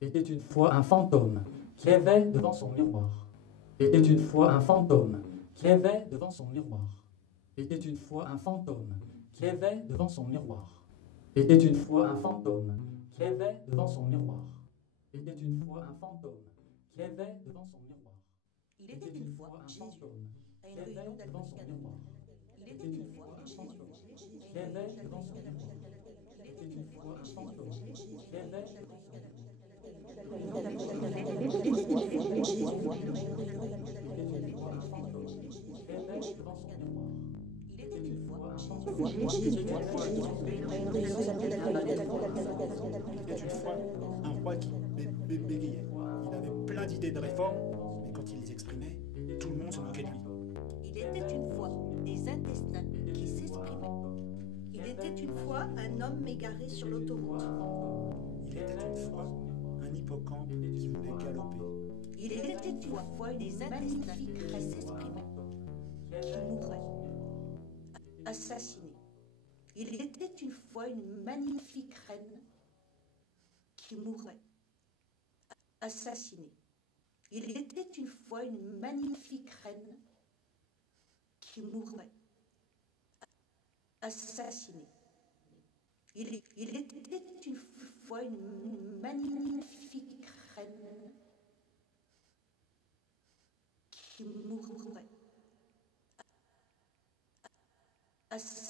Était une fois un fantôme qui rêvait devant son miroir. Était une fois un fantôme qui rêvait devant son miroir. Était une fois un fantôme qui rêvait devant son miroir. Était une fois un fantôme qui rêvait devant son miroir. Était une fois un fantôme qui rêvait devant son miroir. Il était une fois Jésus à une réunion d'alcooliques anonymes. Il était une fois Jésus à une réunion d'alcooliques anonymes. Il était une fois Jésus à une réunion d'alcooliques anonymes. Il était une fois Jésus à une réunion Il était une fois un roi qui bégayait. Il avait plein d'idées de réforme, mais quand il les exprimait, tout le monde se moquait de lui. Il était une fois des intestins qui s'exprimaient. Il était une fois un homme égaré sur l'autoroute. Il était une fois un hippocampe qui voulait galoper. Il était une fois des intestins qui s'exprimaient, qui mouraient, assassinés. Il était une fois une magnifique reine qui mourait, assassinée. Il était une fois une magnifique reine qui mourait, assassinée. Il était une fois une magnifique reine qui mourrait, assassinée.